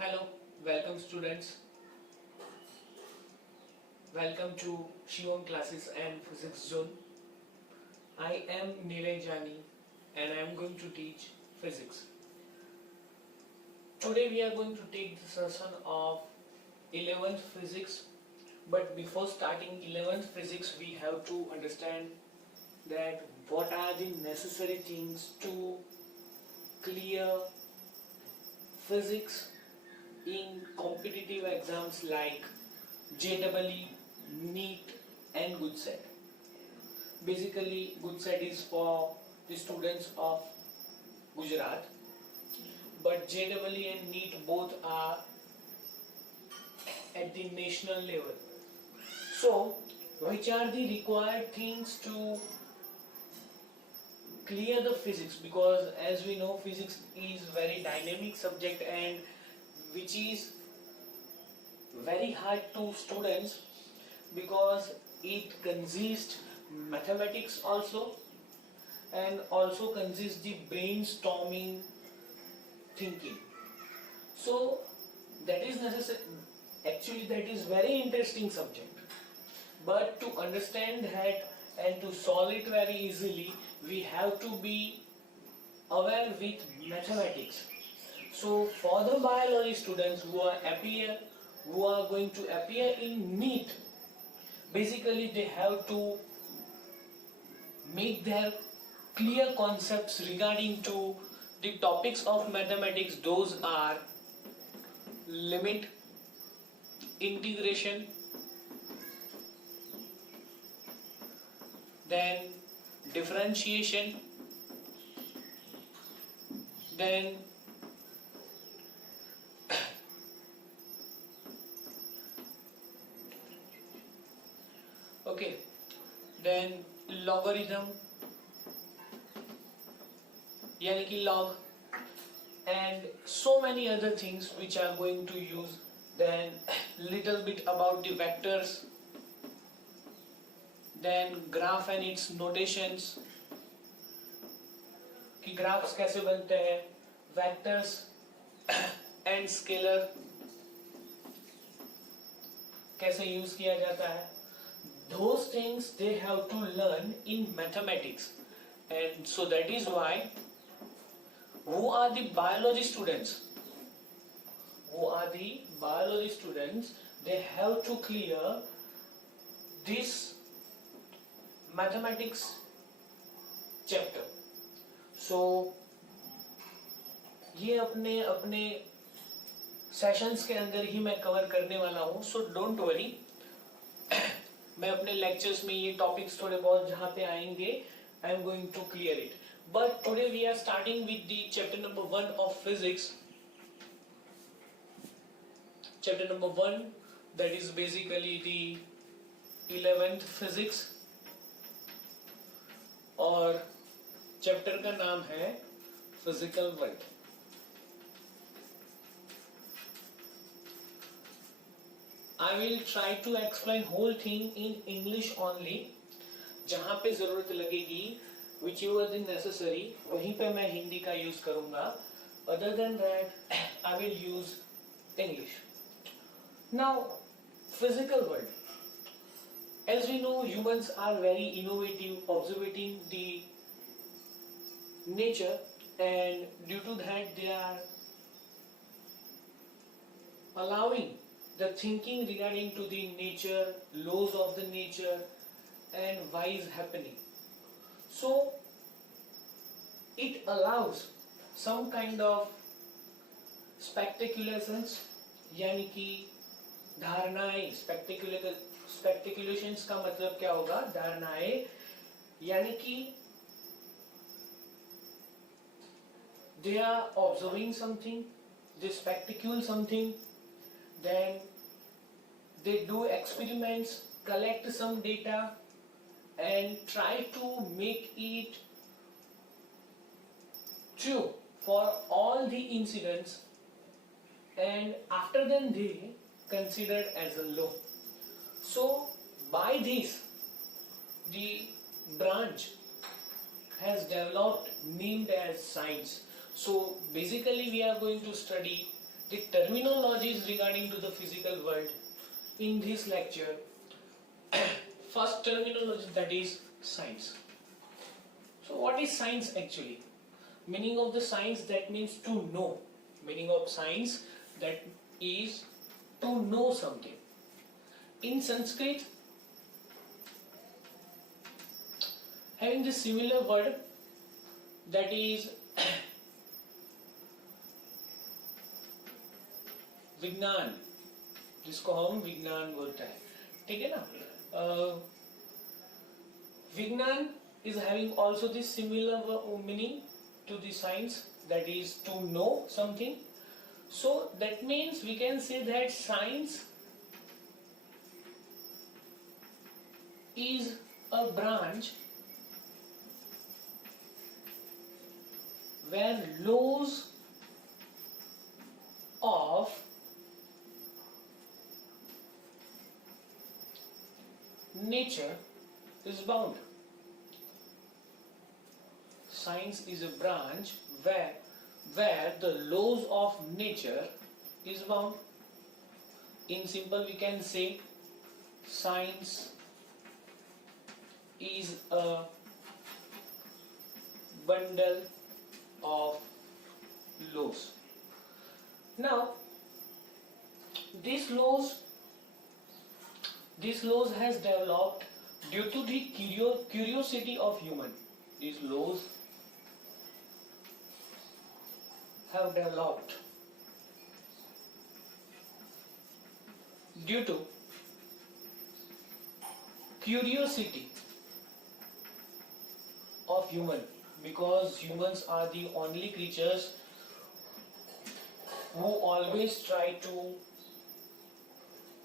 Hello, welcome students. Welcome to Shivam Classes and Physics Zone. I am Nilay Jani and I am going to teach physics. Today we are going to take the session of 11th physics. But before starting 11th physics, we have to understand that what are the necessary things to clear physics in competitive exams like JEE, NEET and GUJSET. Basically, GUJSET is for the students of Gujarat, but JEE and NEET both are at the national level. So, which are the required things to clear the physics? Because as we know, physics is very dynamic subject and which is very hard to students because it consists mathematics also and also consists the brainstorming thinking. So that is necessary. Actually, that is very interesting subject. But to understand that and to solve it very easily, we have to be aware with mathematics. So for the biology students who are going to appear in NEET, basically they have to make their clear concepts regarding to the topics of mathematics. Those are limit, integration, then differentiation, then then logarithm यानी कि log and so many other things which are going to use. Then little bit about the vectors, then graph and its notations कि graphs कैसे बनते हैं, vectors and scalar कैसे use किया जाता है. Those things they have to learn in mathematics, and so that is why who are the biology students? They have to clear this mathematics chapter. So ये अपने अपने सेशंस के अंदर ही मैं कवर करने वाला हूँ. So don't worry. मैं अपने लेक्चर्स में ये टॉपिक्स थोड़े बहुत जहाँ पे आएंगे, I am going to clear it. But today we are starting with the chapter number 1 of physics. Chapter number 1 that is basically the 11th physics और चैप्टर का नाम है physical world. I will try to explain whole thing in English only. जहाँ पे जरूरत लगेगी, whichever the necessary, वहीं पे मैं हिंदी का यूज करूँगा. Other than that, I will use English. Now, physical world. As we know, humans are very innovative, observing the nature, and due to that, they are allowing the thinking regarding to the nature, laws of the nature and why is happening. So it allows some kind of speculations, यानी कि धारणाएं. speculations का मतलब क्या होगा? धारणाएं यानी कि they are observing something, they speculate something, then they do experiments, collect some data and try to make it true for all the incidents, and after then they considered as a law. So by this the branch has developed named as science. So basically we are going to study the terminologies regarding to the physical world in this lecture. First terminology, that is science. So what is science actually? Meaning of the science, that means to know. Meaning of science, that is to know something. In Sanskrit, having the similar word, that is विज्ञान, जिसको हम विज्ञान बोलते हैं, ठीक है ना. विज्ञान is having also this similar meaning to the science, that is to know something. So that means we can say that science is a branch where laws of nature is bound. Science is a branch where the laws of nature is bound. In simple, we can say science is a bundle of laws. Now, these laws has developed due to the curiosity of human. These laws have developed due to curiosity of human, because humans are the only creatures who always try to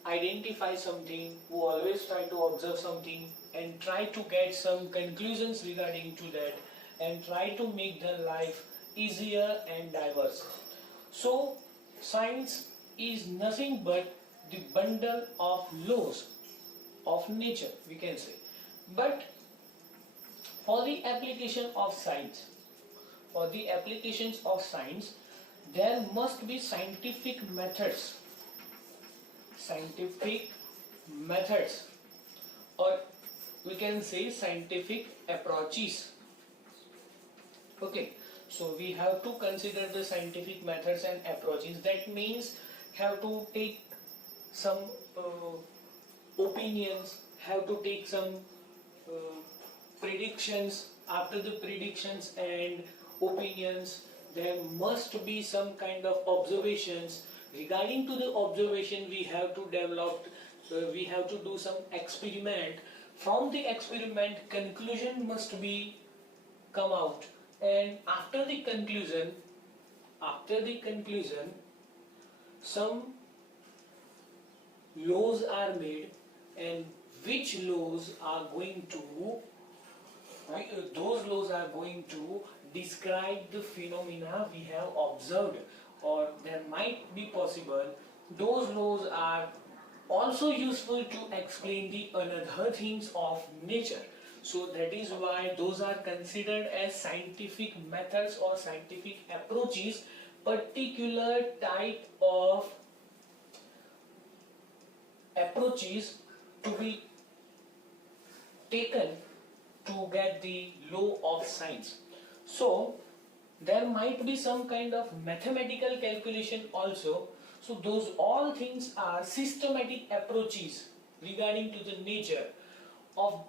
identify something, who always try to observe something and try to get some conclusions regarding to that and try to make their life easier and diverse. So science is nothing but the bundle of laws of nature, we can say. But for the application of science, there must be scientific methods, or we can say scientific approaches. Okay, so we have to consider the scientific methods and approaches. That means have to take some opinions, have to take some predictions. After the predictions and opinions, there must be some kind of observations. Regarding to the observation, we have to develop, we have to do some experiment. From the experiment, conclusion must be come out, and after the conclusion, some laws are made, and which laws are going to those laws are going to describe the phenomena we have observed, or there might be possible those laws are also useful to explain the another things of nature. So that is why those are considered as scientific methods or scientific approaches, particular type of approaches to be taken to get the law of science. So there might be some kind of mathematical calculation also. So those all things are systematic approaches regarding to the nature of,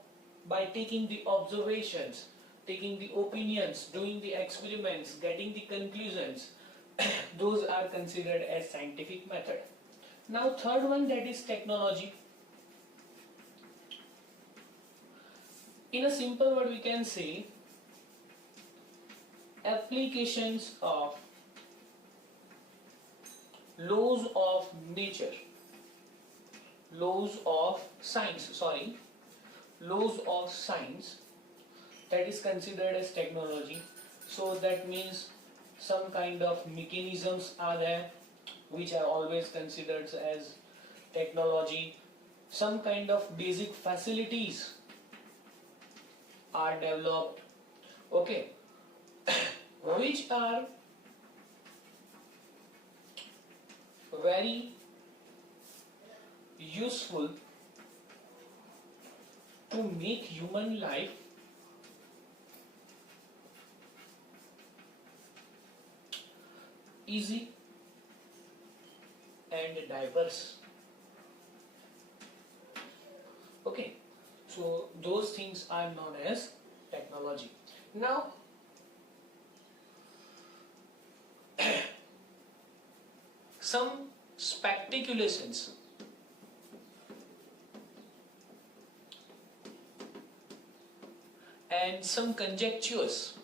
by taking the observations, taking the opinions, doing the experiments, getting the conclusions. Those are considered as scientific method. Now third one, that is technology. In a simple word, we can say applications of laws of nature, laws of science, that is considered as technology. So that means some kind of mechanisms are there which are always considered as technology. Some kind of basic facilities are developed, okay, which are very useful to make human life easy and diverse. Okay, so those things are known as technology. Now, some speculations and some conjectures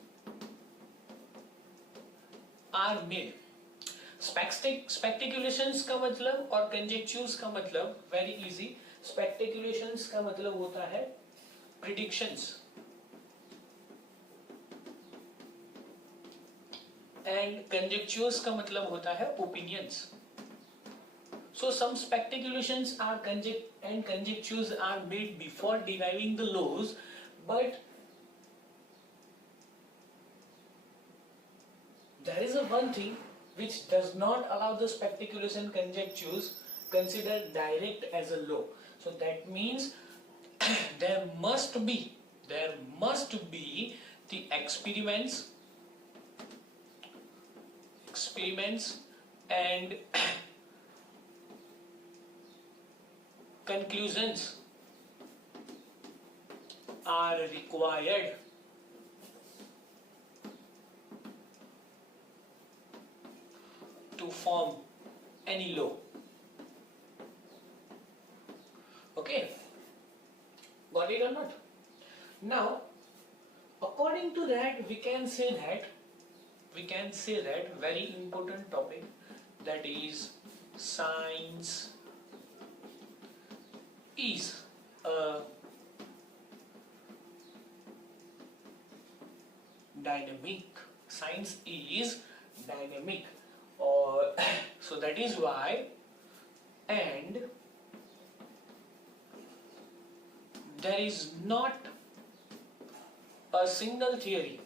are made. Speculations का मतलब और conjectures का मतलब very easy. Speculations का मतलब होता है predictions and conjectures का मतलब होता है opinions. So some speculations are and conjectures are made before deriving the laws, but there is a one thing which does not allow the speculation conjectures considered direct as a law. So that means there must be the experiments and conclusions are required to form any law. Okay, got it or not? Now, according to that, we can say that very important topic, that is science is a dynamic. Science is dynamic, or so that is why, and there is not a single theory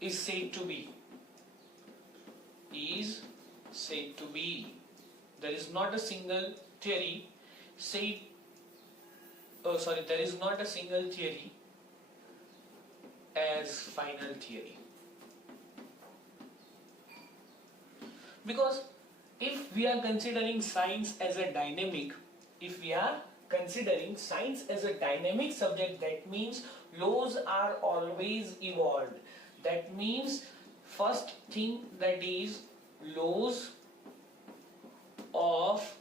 is said to be. There is not a single theory there is not a single theory as final theory. Because if we are considering science as a dynamic, subject, that means laws are always evolved. That means first thing, that is laws of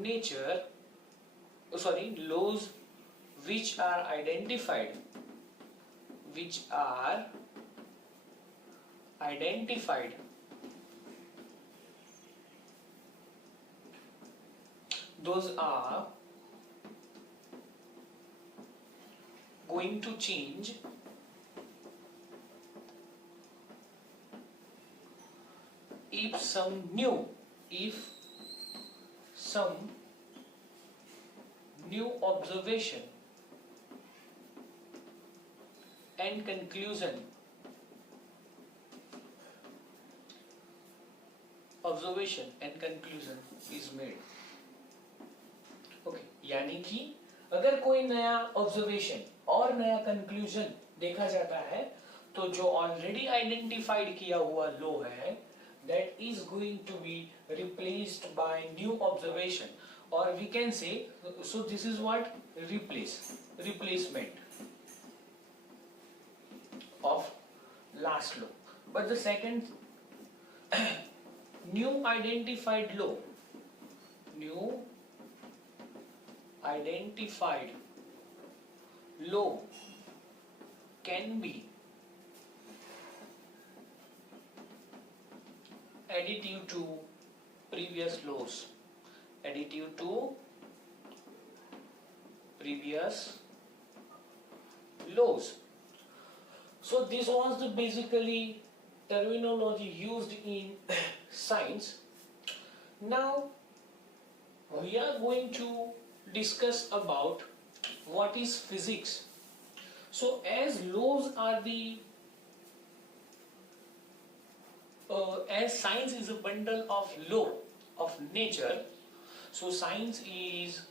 nature, laws which are identified those are going to change if some new observation and conclusion is made. Okay, यानी कि अगर कोई नया observation और नया conclusion देखा जाता है, तो जो ऑलरेडी आइडेंटिफाइड किया हुआ लॉ है, that is going to be replaced by new observation, or we can say, so this is what replacement of last law. But the second new identified law can be additive to previous laws. So this was the basically terminology used in science. Now we are going to discuss about what is physics. So as laws are the as science is a bundle of law of nature, so science is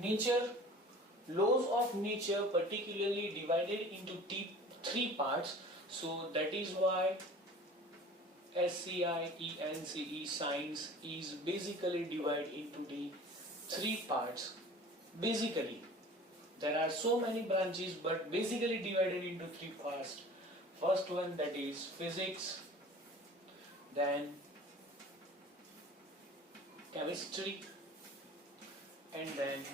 nature, laws of nature particularly divided into three parts. So that is why SCIENCE science is basically divided into the three parts. Basically, there are so many branches, but basically divided into three parts. First one, that is physics, then chemistry, and then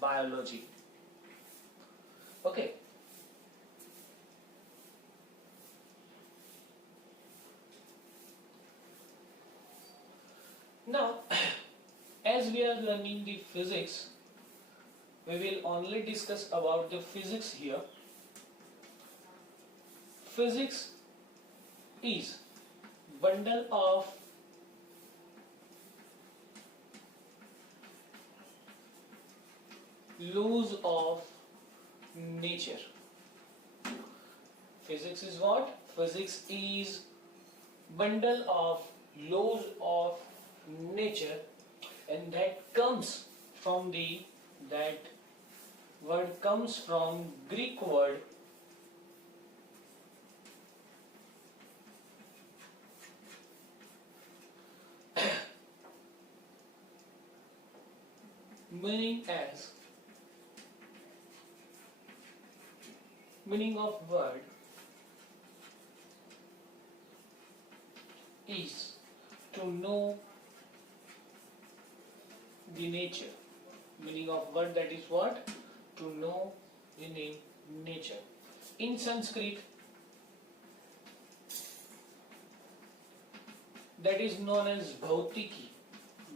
biology. Okay. Now, as we are learning the physics, we will only discuss about the physics here. Physics is bundle of laws of nature. Physics is what? Physics is bundle of laws of nature, and that comes from that word comes from Greek word meaning of word is to know the nature. Meaning of word, that is what? To know the nature. In Sanskrit, that is known as Bhautiki.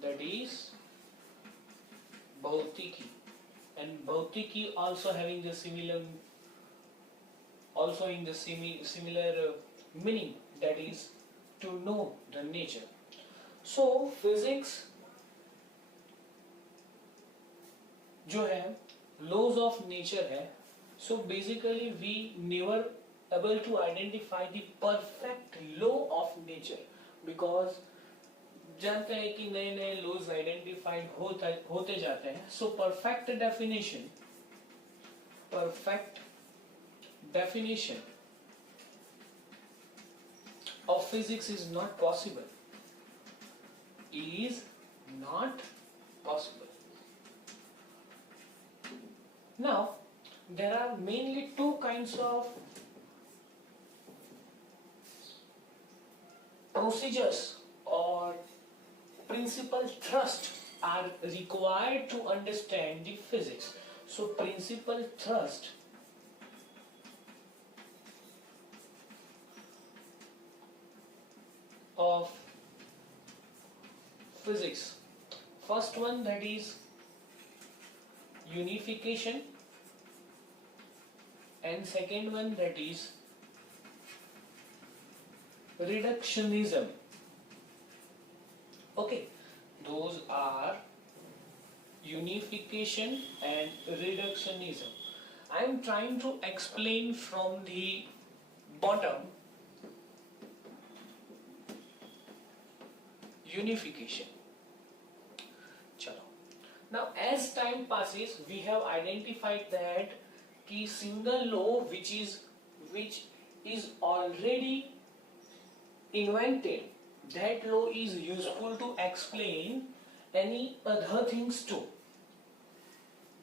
That is Bhautiki. And Bhautiki also having the similar meaning, that is to know the nature. So physics जो है laws of nature है, so basically we never able to identify the perfect law of nature, because जानते हैं कि नए नए laws identified होते जाते हैं. So perfect definition of physics is not possible. Now, there are mainly two kinds of procedures or principal thrust are required to understand the physics. So, principal thrust of physics. First one, that is unification, and second one, that is reductionism. Okay, those are unification and reductionism. I am trying to explain from the bottom. Unification. Chalo. Now, as time passes, we have identified that the single law which is already invented, that law is useful to explain any other things too.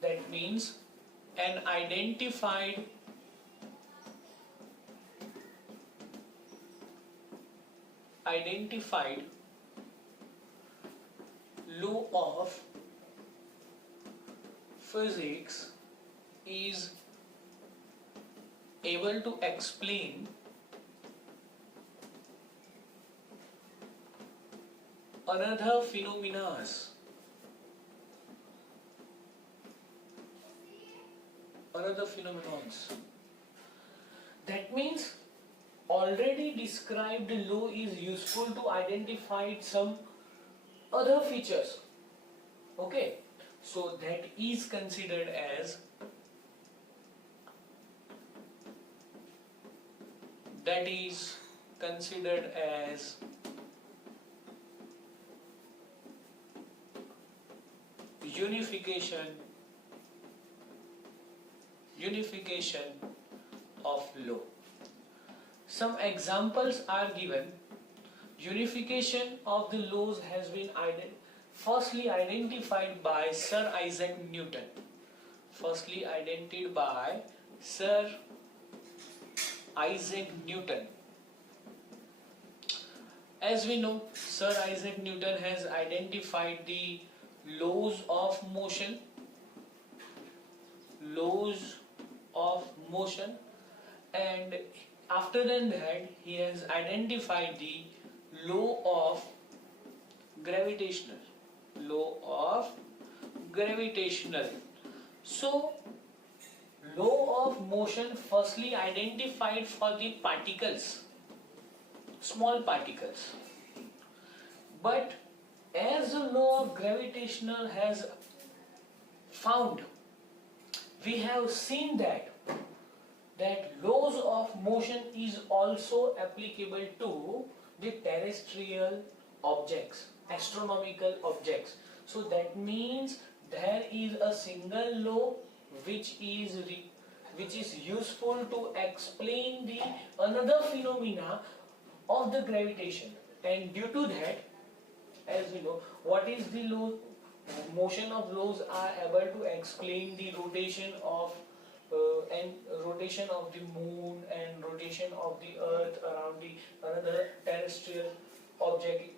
That means an identified law of physics is able to explain another phenomena. That means already described law is useful to identify some other features. Okay, so that is considered as that is considered as unification of law. Some examples are given. Unification of the laws has been firstly identified by Sir Isaac Newton. Firstly identified by Sir Isaac Newton. As we know, Sir Isaac Newton has identified the laws of motion, and after that he has identified the law of gravitational. So law of motion firstly identified for the particles, small particles, but as the law of gravitational has found, we have seen that laws of motion is also applicable to the terrestrial objects, astronomical objects. So that means there is a single law which is useful to explain the another phenomena of the gravitation, and due to that, as we know, what is the law? Motion of laws are able to explain the rotation of the moon and rotation of the earth around the another terrestrial object.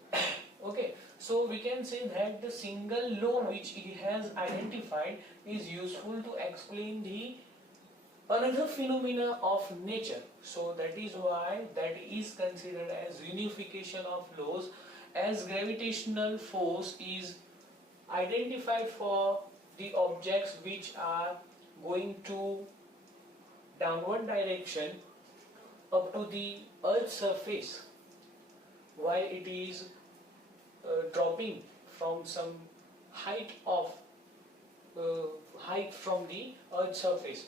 Okay, so we can say that the single law which he has identified is useful to explain the another phenomena of nature. So that is why that is considered as unification of laws, as gravitational force is identified for the objects which are going to downward direction up to the Earth's surface, while it is dropping from some height from the Earth's surface.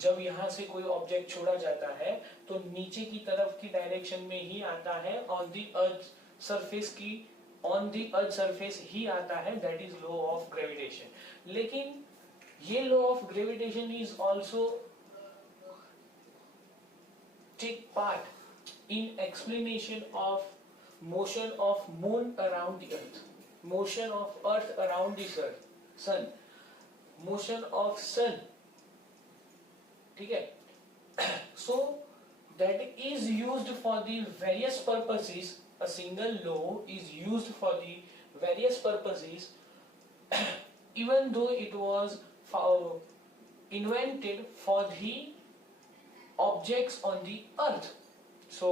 जब यहाँ से कोई object छोड़ा जाता है तो नीचे की तरफ की डायरेक्शन में ही आता है, ऑन द अर्थ सरफेस ही आता है. That is law of gravitation. लेकिन ये law of gravitation is also take part in explanation of motion of moon around the earth, motion of earth around the sun, motion of sun. ठीक है? So that is used for the various purposes. A single law is used for the various purposes, even though it was invented for the objects on the earth. So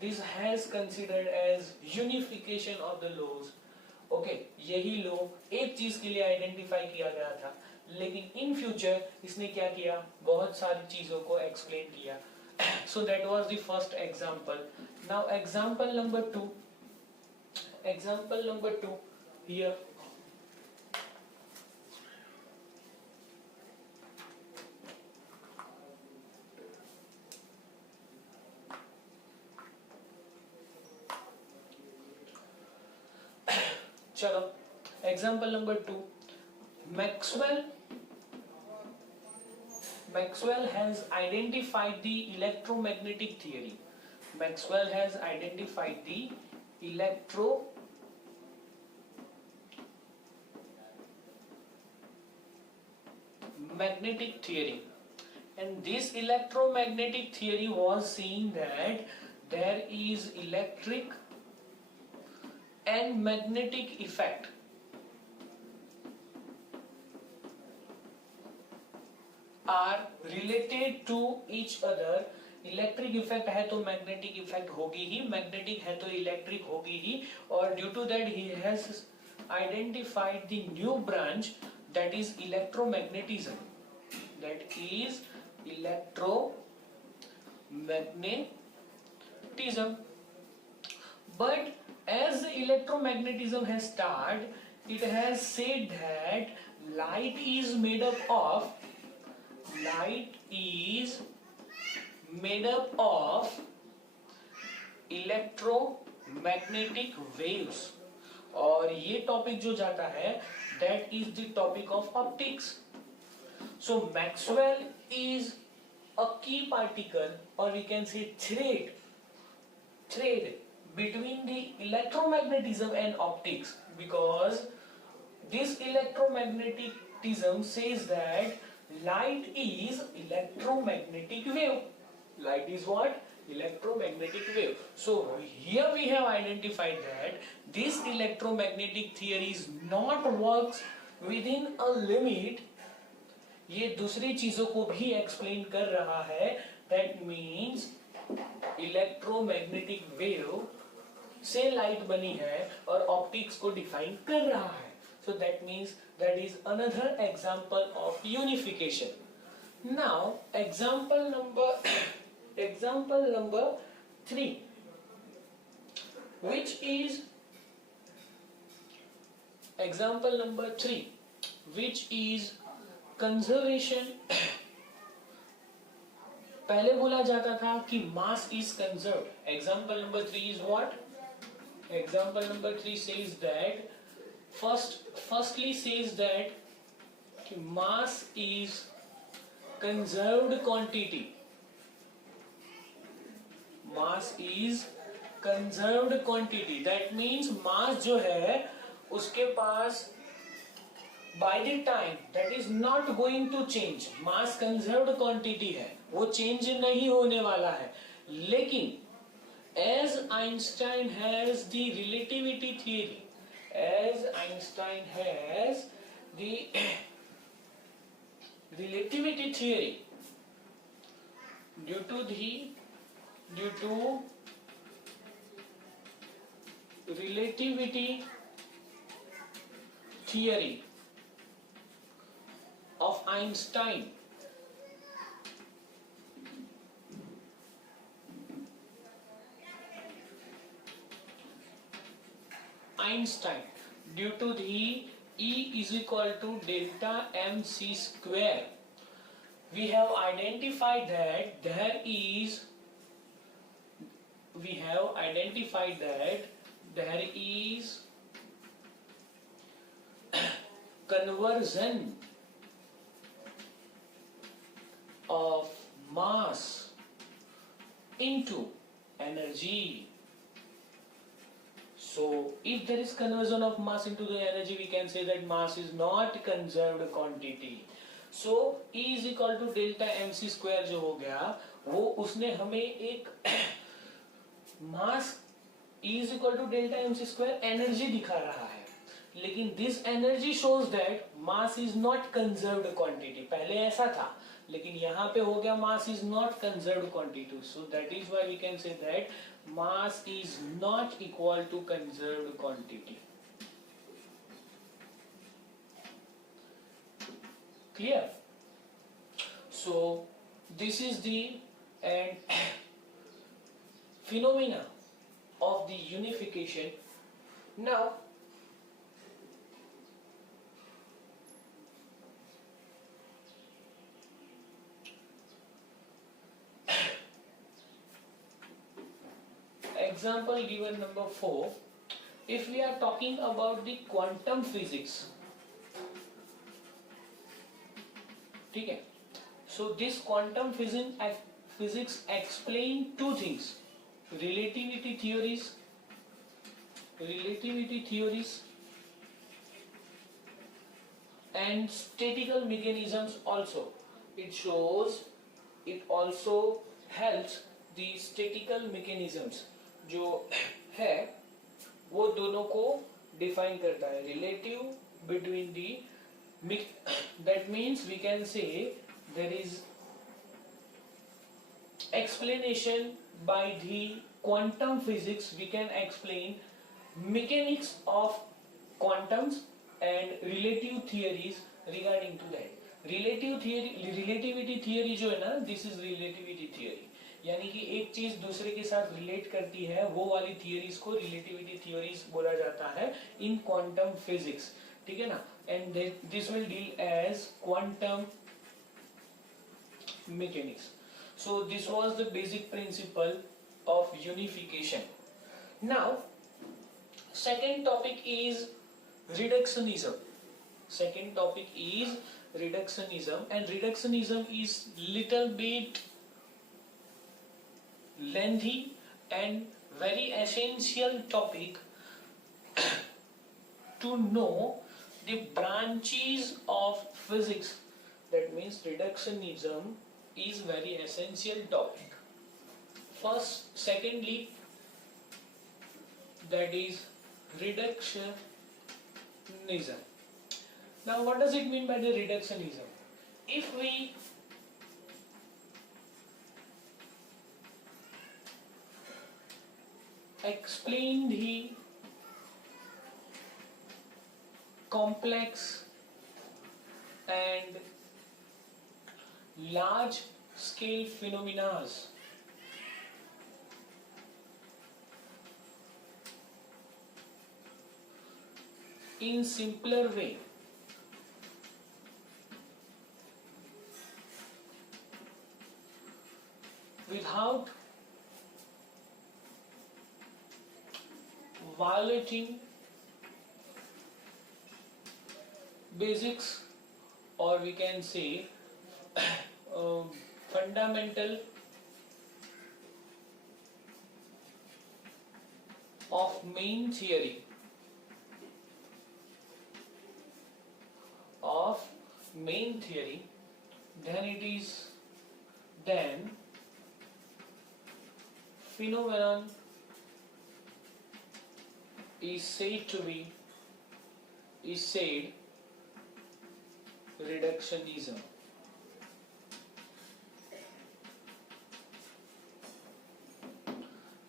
this has considered as unification of the laws. Okay, यही law एक चीज के लिए identify किया गया था, लेकिन in future इसने क्या किया, बहुत सारी चीजों को एक्सप्लेन किया. So that was the first example. Now example number 2 here. चलो, example number 2. Maxwell has identified the electromagnetic theory. Maxwell has identified the electromagnetic theory, and this electromagnetic theory was saying that there is electric and magnetic effect are related to each other. Electric effect है तो magnetic effect होगी ही, magnetic है तो electric होगी ही, और due to that he has identified the new branch that is electromagnetism. That is electromagnetism. But as electromagnetism has started, it has said that light is made made up of electromagnetic waves. और ये topic जो जाता है that is the topic of optics. So Maxwell is a key particle, or we can say thread between the electromagnetism and optics, because this electromagnetism says that light is electromagnetic wave. Light is what? Electromagnetic wave. So here we have identified that this electromagnetic theory is not works within a limit. ये दूसरी चीजों को भी explain कर रहा है. That means electromagnetic wave से light बनी है और ऑप्टिक्स को डिफाइन कर रहा है. So that means that is another example of unification. Now example number 3, which is example number 3, which is conservation. पहले बोला जाता था कि mass is conserved. Example number 3 is what? Example number 3 says that firstly says that mass is conserved quantity. Mass is conserved quantity. That means mass जो है उसके पास by the time that is not going to change. mass conserved quantity है, वो change नहीं होने वाला है. लेकिन as Einstein has the relativity theory, as Einstein has the relativity theory, due to relativity theory of Einstein, due to the E is equal to delta mc square, we have identified that there is conversion of mass into energy. So if there is conversion of mass into the energy, we can say that mass is not conserved quantity. So E is equal to delta mc square जो हो गया, वो उसने हमें एक mass E is equal to delta mc square energy दिखा रहा है. लेकिन this energy shows that mass is not conserved quantity. पहले ऐसा था, लेकिन यहाँ पे हो गया mass is not conserved quantity. So that is why we can say that mass is not equal to conserved quantity. Clear? So this is the end phenomena of the unification. Now example given number 4, if we are talking about the quantum physics, ठीक है. So this quantum physics explain two things: relativity theories and statistical mechanisms also. It also helps the statistical mechanisms जो है वो दोनों को define करता है. Relative between the, that means we can say there is explanation by the quantum physics. We can explain mechanics of quantums and relative theories regarding to that. Relativity theory जो है ना, this is relativity theory. यानी कि एक चीज दूसरे के साथ रिलेट करती है, वो वाली थियरीज को रिलेटिविटी थ्योरीज बोला जाता है इन क्वांटम फिजिक्स. ठीक है ना? And this will deal as quantum mechanics. So this was the basic principle of unification. Now second topic is reductionism. Second topic is reductionism, and reductionism is little bit lengthy and very essential topic to know the branches of physics. That means reductionism is very essential topic. First, secondly, that is reductionism. Now what does it mean by the reductionism? If we explain the complex and large scale phenomena in simpler way, without violating basics, or we can say fundamental of main theory then phenomenon is said reductionism.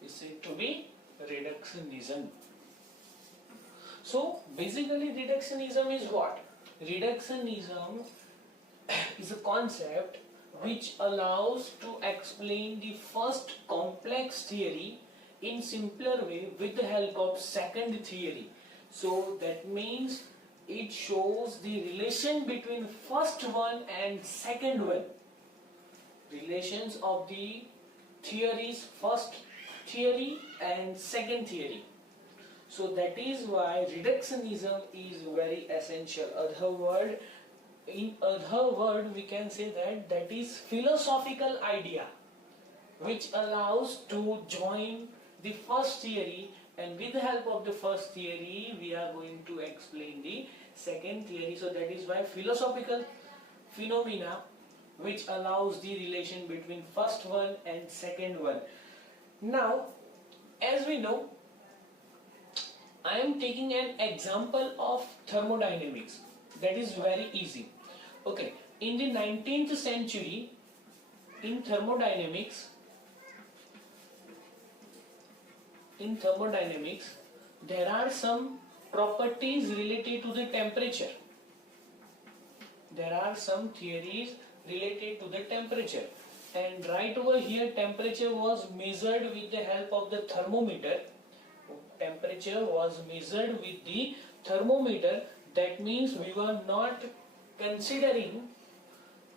Is said to be reductionism. So basically reductionism is what? Reductionism is a concept which allows to explain the first complex theory in simpler way with the help of second theory. So that means it shows the relation between first one and second one. Relations of the theories, first theory and second theory. So that is why reductionism is very essential. In other word, we can say that is philosophical idea which allows to join the first theory, and with the help of the first theory we are going to explain the second theory. So that is why philosophical phenomena which allows the relation between first one and second one. Now, as we know, I am taking an example of thermodynamics. That is very easy. Okay, in the 19th century, in thermodynamics, there are some properties related to the temperature. There are some theories related to the temperature. And right over here, temperature was measured with the help of the thermometer. Temperature was measured with the thermometer. That means we were not considering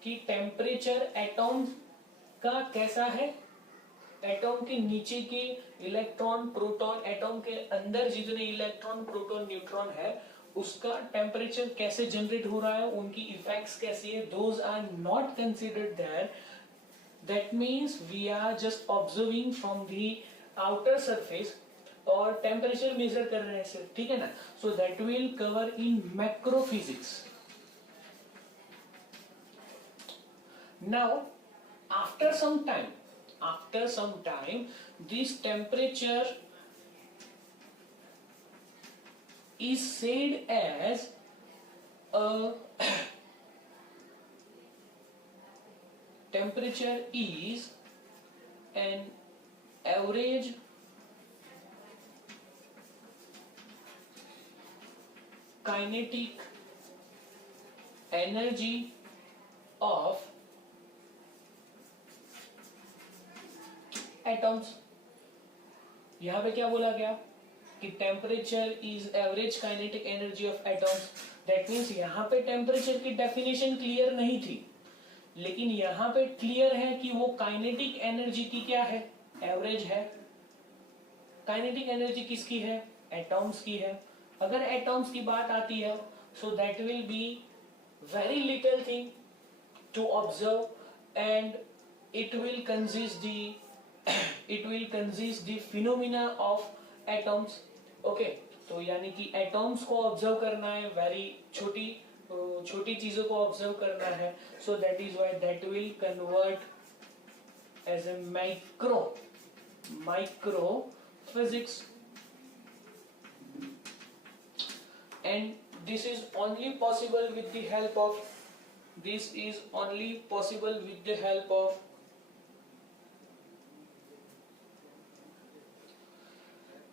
कि temperature atom का कैसा है, atom के नीचे के electron proton, atom के अंदर जितने इलेक्ट्रॉन प्रोटॉन न्यूट्रॉन है उसका टेम्परेचर कैसे जनरेट हो रहा है, उनकी इफेक्ट्स कैसी है, those are not considered there. That means we are just observing from the outer surface और टेम्परेचर मेजर कर रहे हैं सिर्फ, ठीक है ना. So that will cover in macrophysics. Now, after some time, this temperature is said as a temperature is an average kinetic energy of atoms. यहाँ पे क्या बोला गया कि temperature is average kinetic energy of atoms. That means यहाँ पे temperature की definition clear नहीं थी. लेकिन यहाँ पे क्लियर है कि वो काइनेटिक एनर्जी की क्या है, एवरेज है। काइनेटिक एनर्जी किसकी है, एटॉम्स की है। अगर एटॉम्स की बात आती है so that will be very little thing to observe and it will consist the it will consist the phenomena of atoms. okay, तो यानी कि एटॉम्स को ऑब्जर्व करना है, वेरी छोटी छोटी चीजों को ऑब्जर्व करना है। So that is why that will convert as a micro physics, and this is only possible with the help of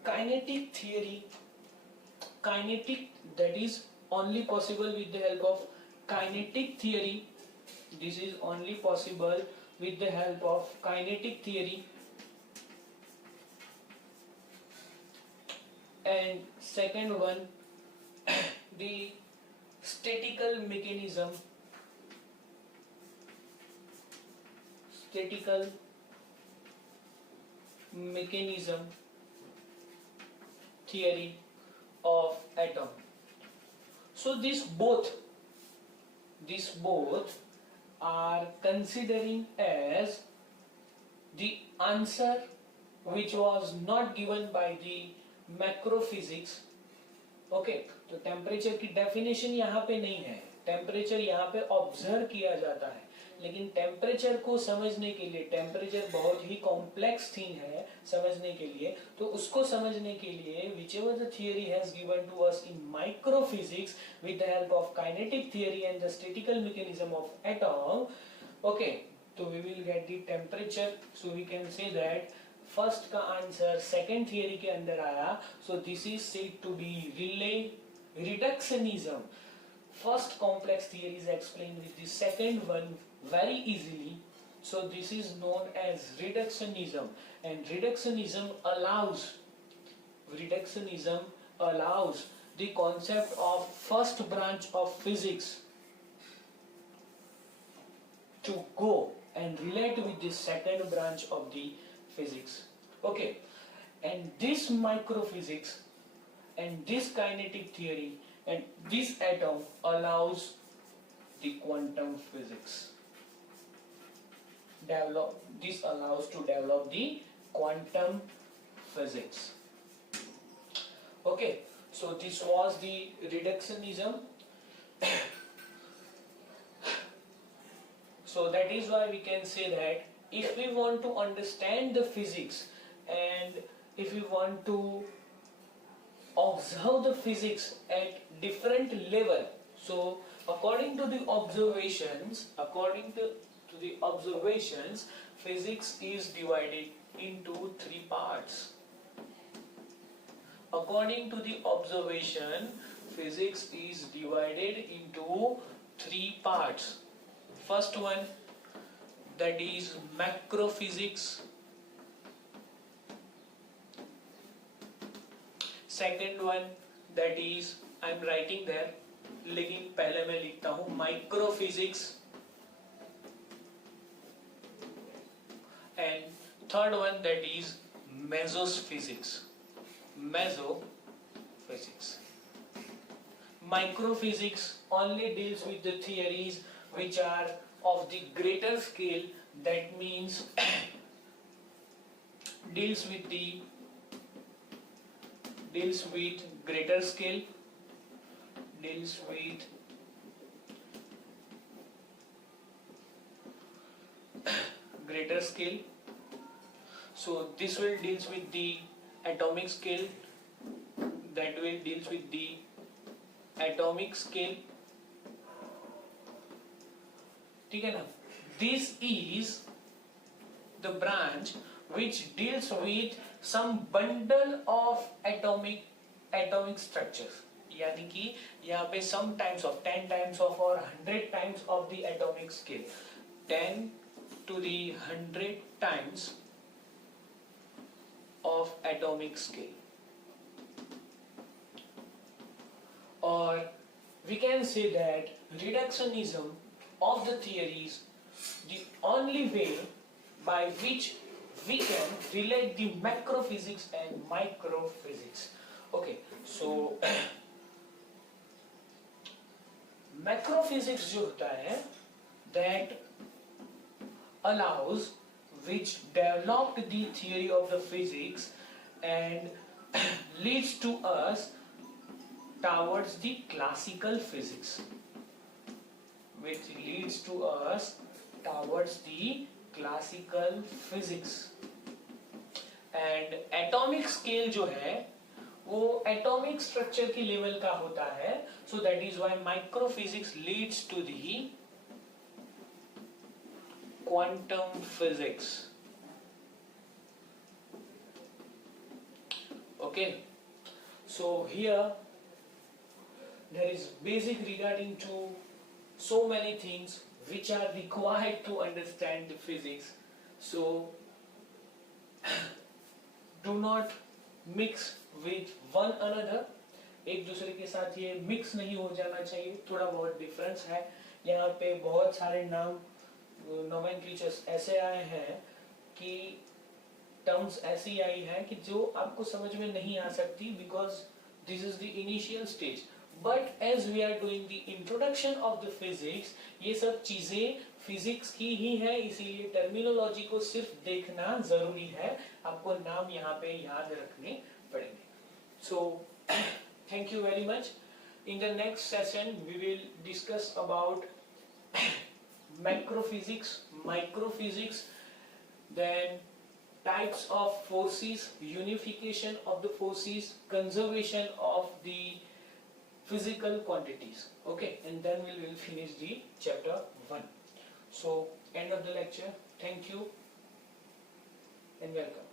kinetic theory. That is only possible with the help of kinetic theory. This is only possible with the help of kinetic theory. And second one, the statical mechanism theory of atom. So these both are considering as the answer which was not given by the macrophysics. Okay, तो temperature की definition यहाँ पे नहीं है, temperature यहाँ पे observe किया जाता है, लेकिन टेम्परेचर को समझने के लिए, टेम्परेचर बहुत ही कॉम्प्लेक्स थिंग है समझने के लिए, तो उसको समझने के लिए whichever the theory has given to us in microphysics with the help of kinetic theory and the statistical mechanism of atom, okay, तो we will get the temperature. So we can say that first का answer second theory के अंदर आया. So this is said to be reductionism. First complex theory is explained with the second one very easily. So this is known as reductionism, and reductionism allows the concept of first branch of physics to go and relate with the second branch of the physics. Okay, and this microphysics and this kinetic theory and this atom allows the quantum physics. This allows to develop the quantum physics. Okay, so this was the reductionism. So that is why we can say that if we want to understand the physics and if we want to observe the physics at different level, so according to the observations, physics is divided into three parts. According to the observation, physics is divided into three parts. First one, that is macrophysics. Second one, that is, I am writing there, लेकिन पहले मैं लिखता हूँ माइक्रोफिजिक्स. And third one, that is mesophysics. Microphysics only deals with the theories which are of the greater scale. That means deals with greater scale, So this will deals with the atomic scale, that will deals with the atomic scale. ठीक है ना? This is the branch which deals with some bundle of atomic structures. यानी कि यहाँ पे some times of 10 times of or 100 times of the atomic scale, 10 to the 100 times of atomic scale. Or we can say that reductionism of the theories the only way by which we can relate the macrophysics and microphysics. Okay, so macrophysics जो होता है that allows, which developed the theory of the physics and leads to us towards the classical physics, which leads to us towards the classical physics. and atomic scale जो है वो atomic structure की level का होता है, so that is why microphysics leads to the quantum physics. Okay, so here there is basic regarding to so many things which are required to understand the physics. So do not mix with one another. एक दूसरे के साथ ये mix नहीं हो जाना चाहिए, थोड़ा बहुत डिफरेंस है. यहाँ पे बहुत सारे नाम नोमेनक्लेचर्स ऐसे आए हैं कि टर्म्स ऐसी आई है कि जो आपको समझ में नहीं आ सकती, because this is the initial stage. But as we are doing the introduction of the physics, ये सब चीजें फिजिक्स की ही है, इसीलिए टर्मिनोलॉजी को सिर्फ देखना जरूरी है, आपको नाम यहाँ पे याद रखने पड़ेंगे. So thank you very much. In the next session, we will discuss about macrophysics, microphysics, then types of forces, unification of the forces, conservation of the physical quantities. Okay, and then we will finish the chapter 1. So, end of the lecture. Thank you and welcome.